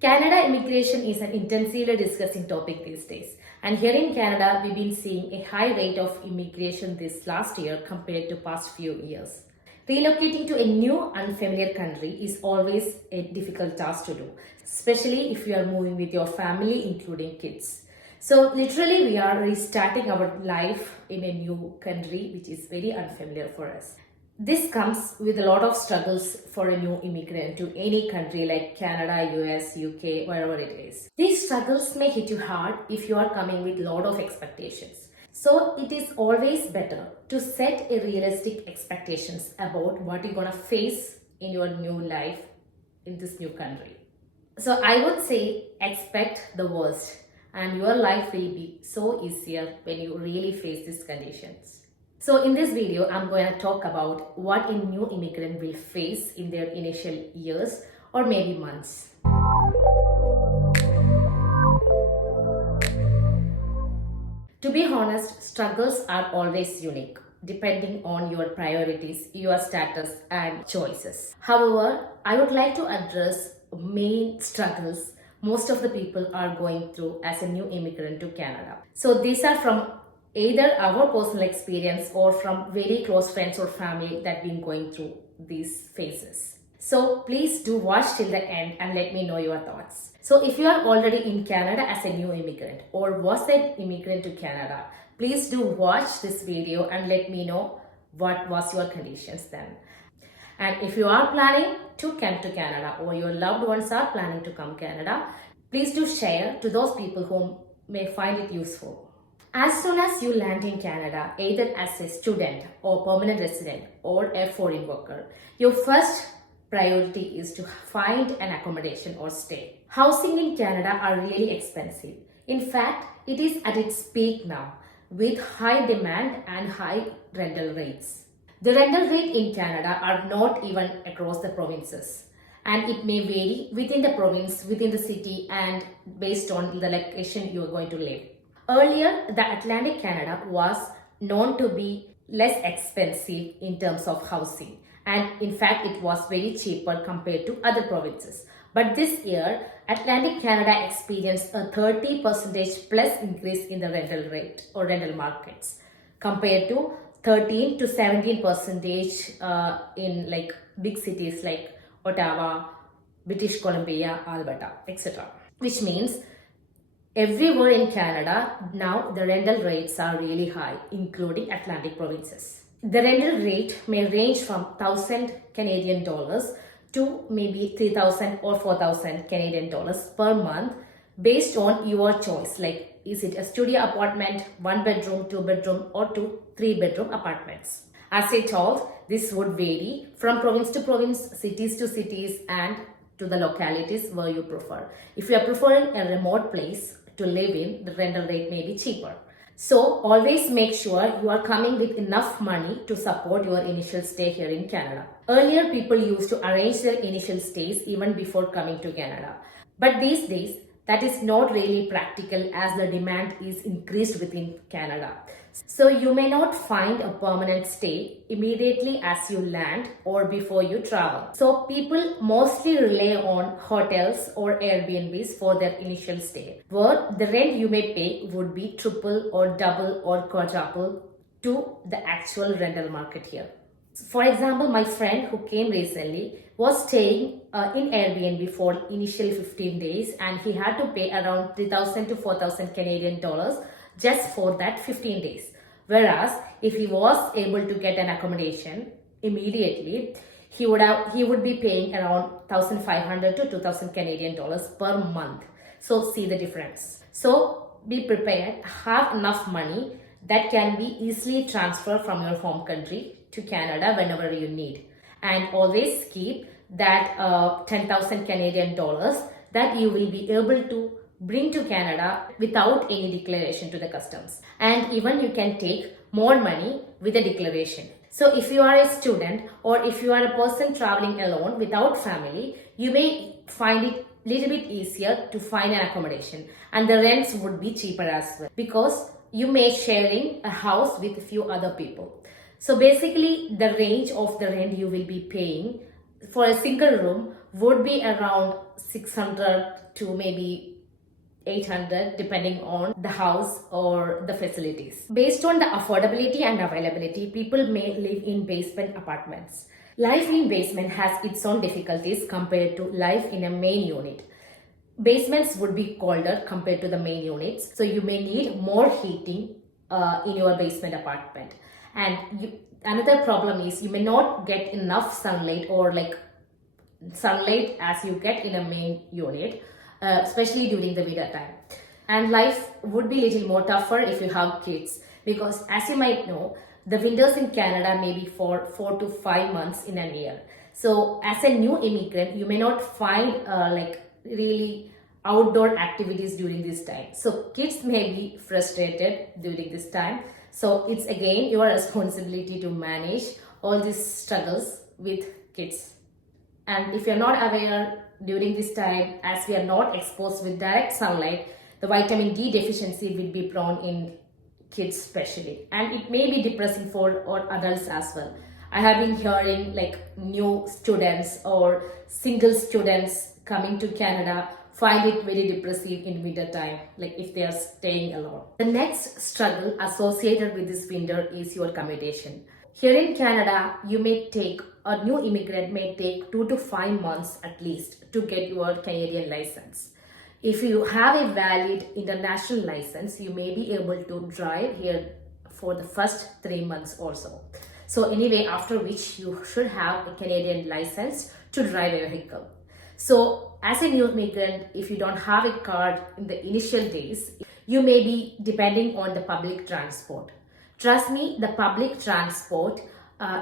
Canada immigration is an intensively discussing topic these days. And here in Canada, we've been seeing a high rate of immigration this last year compared to past few years. Relocating to a new unfamiliar country is always a difficult task to do, especially if you are moving with your family, including kids. So literally we are restarting our life in a new country which is very unfamiliar for us. This comes with a lot of struggles for a new immigrant to any country like Canada, US, UK, wherever it is. These struggles may hit you hard if you are coming with a lot of expectations. So it is always better to set a realistic expectations about what you're gonna face in your new life in this new country. So I would say expect the worst and your life will be so easier when you really face these conditions. So in this video, I'm going to talk about what a new immigrant will face in their initial years or maybe months. To be honest, struggles are always unique, depending on your priorities, your status and choices. However, I would like to address main struggles most of the people are going through as a new immigrant to Canada. So these are from either our personal experience or from very close friends or family that been going through these phases. So please do watch till the end and let me know your thoughts. So if you are already in Canada as a new immigrant or was an immigrant to Canada, please do watch this video and let me know what was your conditions then. And if you are planning to come to Canada or your loved ones are planning to come to Canada, please do share to those people who may find it useful. As soon as you land in Canada, either as a student or permanent resident or a foreign worker, your first priority is to find an accommodation or stay. Housing in Canada are really expensive. In fact, it is at its peak now with high demand and high rental rates. The rental rate in Canada are not even across the provinces and it may vary within the province, within the city and based on the location you are going to live. Earlier, the Atlantic Canada was known to be less expensive in terms of housing and in fact it was very cheaper compared to other provinces. But this year, Atlantic Canada experienced a 30% plus increase in the rental rate or rental markets compared to 13 to 17% in like big cities like Ottawa, British Columbia, Alberta, etc. Which means everywhere in Canada, now the rental rates are really high, including Atlantic provinces. The rental rate may range from 1,000 Canadian dollars to maybe 3,000 or 4,000 Canadian dollars per month based on your choice. Like, is it a studio apartment, 1 bedroom, 2 bedroom or 2-3 bedroom apartments? As I told, this would vary from province to province, cities to cities and to the localities where you prefer. If you are preferring a remote place to live in, the rental rate may be cheaper. So always make sure you are coming with enough money to support your initial stay here in Canada. Earlier, people used to arrange their initial stays even before coming to Canada. But these days, that is not really practical as the demand is increased within Canada. So you may not find a permanent stay immediately as you land or before you travel. So people mostly rely on hotels or Airbnbs for their initial stay, where the rent you may pay would be triple or double or quadruple to the actual rental market here. For example, my friend who came recently was staying in Airbnb for initial 15 days and he had to pay around 3,000 to 4,000 Canadian dollars just for that 15 days. Whereas if he was able to get an accommodation immediately, he would be paying around 1,500 to 2,000 Canadian dollars per month. So see the difference. So be prepared, have enough money that can be easily transferred from your home country to Canada whenever you need. And always keep that 10,000 Canadian dollars that you will be able to bring to Canada without any declaration to the customs. And even you can take more money with a declaration. So if you are a student or if you are a person traveling alone without family, you may find it little bit easier to find an accommodation and the rents would be cheaper as well because you may sharing a house with a few other people. So basically the range of the rent you will be paying for a single room would be around 600 to maybe 800 depending on the house or the facilities. Based on the affordability and availability, people may live in basement apartments. Life in basement has its own difficulties compared to life in a main unit. Basements would be colder compared to the main units, so you may need more heating in your basement apartment. And another problem is you may not get enough sunlight or like sunlight as you get in a main unit, especially during the winter time. And life would be a little more tougher if you have kids, because as you might know, the winters in Canada may be for 4 to 5 months in a year. So as a new immigrant, you may not find like really outdoor activities during this time. So kids may be frustrated during this time. So it's again your responsibility to manage all these struggles with kids. And if you're not aware during this time, as we are not exposed with direct sunlight, the vitamin D deficiency will be prone in kids especially. And it may be depressing for adults as well. I have been hearing like new students or single students coming to Canada find it very depressive in winter time, like if they are staying alone. The next struggle associated with this winter is your commutation. Here in Canada, a new immigrant may take 2 to 5 months at least to get your Canadian license. If you have a valid international license, you may be able to drive here for the first 3 months or so. So anyway, after which you should have a Canadian license to drive a vehicle. So as a new immigrant, if you don't have a card in the initial days, you may be depending on the public transport. Trust me, the public transport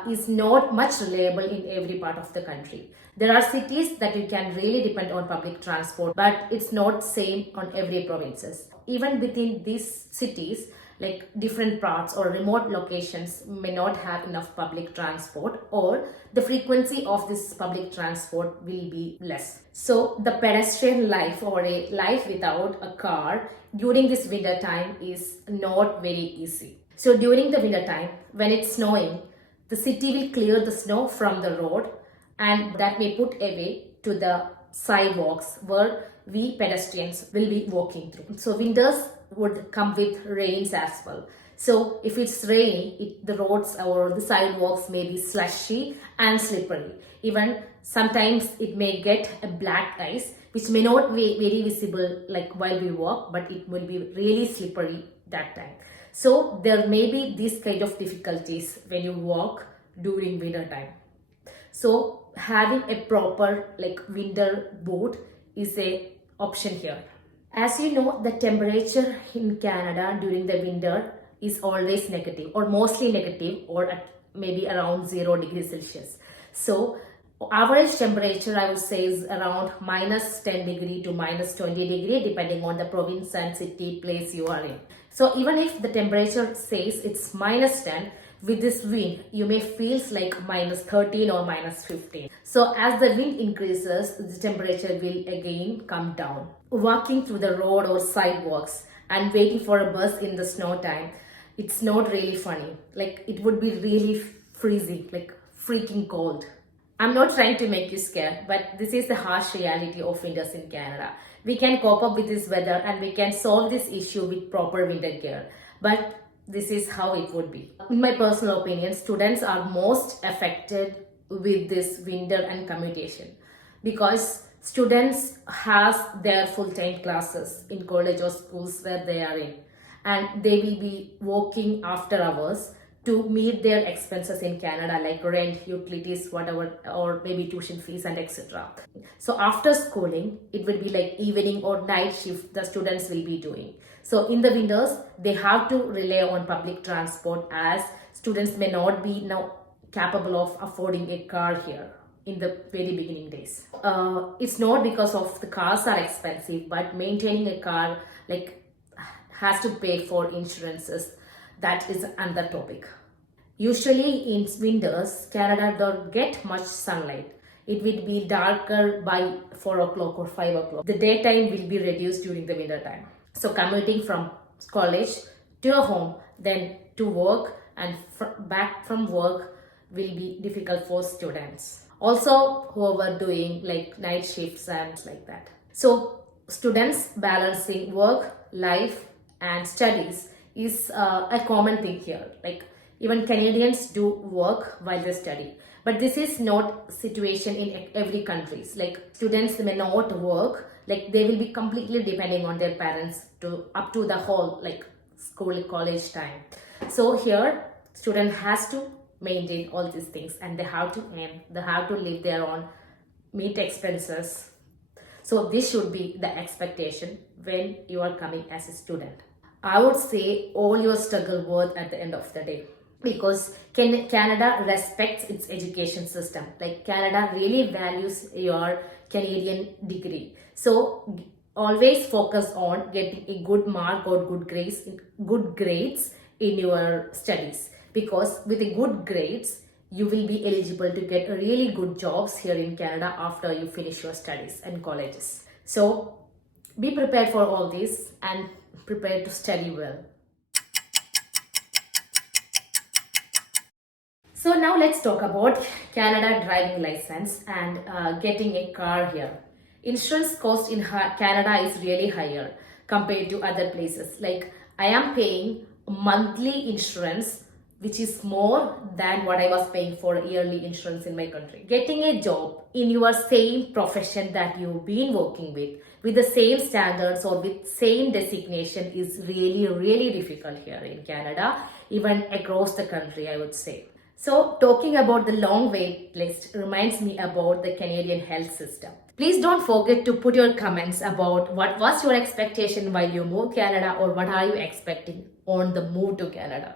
is not much reliable in every part of the country. There are cities that you can really depend on public transport, but it's not same on every provinces. Even within these cities, like different parts or remote locations may not have enough public transport, or the frequency of this public transport will be less. So the pedestrian life or a life without a car during this winter time is not very easy. So during the winter time, when it's snowing, the city will clear the snow from the road, and that may put away to the sidewalks where we pedestrians will be walking through. So winters would come with rains as well. So if it's rainy, the roads or the sidewalks may be slushy and slippery. Even sometimes it may get a black ice, which may not be very visible like while we walk, but it will be really slippery that time. So there may be these kind of difficulties when you walk during winter time. So having a proper like winter boot is a option here. As you know, the temperature in Canada during the winter is always negative or mostly negative, or at maybe around 0 degrees Celsius. So average temperature I would say is around minus 10 degree to minus 20 degree depending on the province and city place you are in. So even if the temperature says it's minus 10, with this wind you may feel like minus 13 or minus 15. So as the wind increases, the temperature will again come down. Walking through the road or sidewalks and waiting for a bus in the snow time, it's not really funny. Like it would be really freezing, like freaking cold. I'm not trying to make you scared, but this is the harsh reality of winters in Canada. We can cope up with this weather and we can solve this issue with proper winter gear. But this is how it would be. In my personal opinion, students are most affected with this winter and commutation, because students has their full-time classes in college or schools where they are in, and they will be working after hours to meet their expenses in Canada, like rent, utilities, whatever, or maybe tuition fees and etc. So after schooling, it will be like evening or night shift the students will be doing. So in the winters, they have to rely on public transport, as students may not be now capable of affording a car here in the very beginning days. It's not because of the cars are expensive, but maintaining a car like has to pay for insurances. That is another topic. Usually in winters, Canada don't get much sunlight. It will be darker by 4 o'clock or 5 o'clock. The daytime will be reduced during the winter time. So commuting from college to a home, then to work and back from work will be difficult for students. Also, whoever doing like night shifts and like that. So, students balancing work, life, and studies is a common thing here. Like even Canadians do work while they study, but this is not situation in every countries. Like students may not work, like they will be completely depending on their parents to up to the whole like school college time. So here student has to maintain all these things, and they have to earn, they have to live their own meet expenses. So this should be the expectation when you are coming as a student. I would say all your struggle worth at the end of the day, because Canada respects its education system. Like Canada really values your Canadian degree. So always focus on getting a good mark or good grades in your studies, because with the good grades you will be eligible to get really good jobs here in Canada after you finish your studies and colleges. So be prepared for all this and prepare to study well. So now let's talk about Canada driving license and getting a car here. Insurance cost in Canada is really higher compared to other places. Like I am paying monthly insurance which is more than what I was paying for yearly insurance in my country. Getting a job in your same profession that you've been working with the same standards or with same designation is really difficult here in Canada, even across the country, I would say. So talking about the long wait list reminds me about the Canadian health system. Please don't forget to put your comments about what was your expectation while you moved Canada, or what are you expecting on the move to Canada.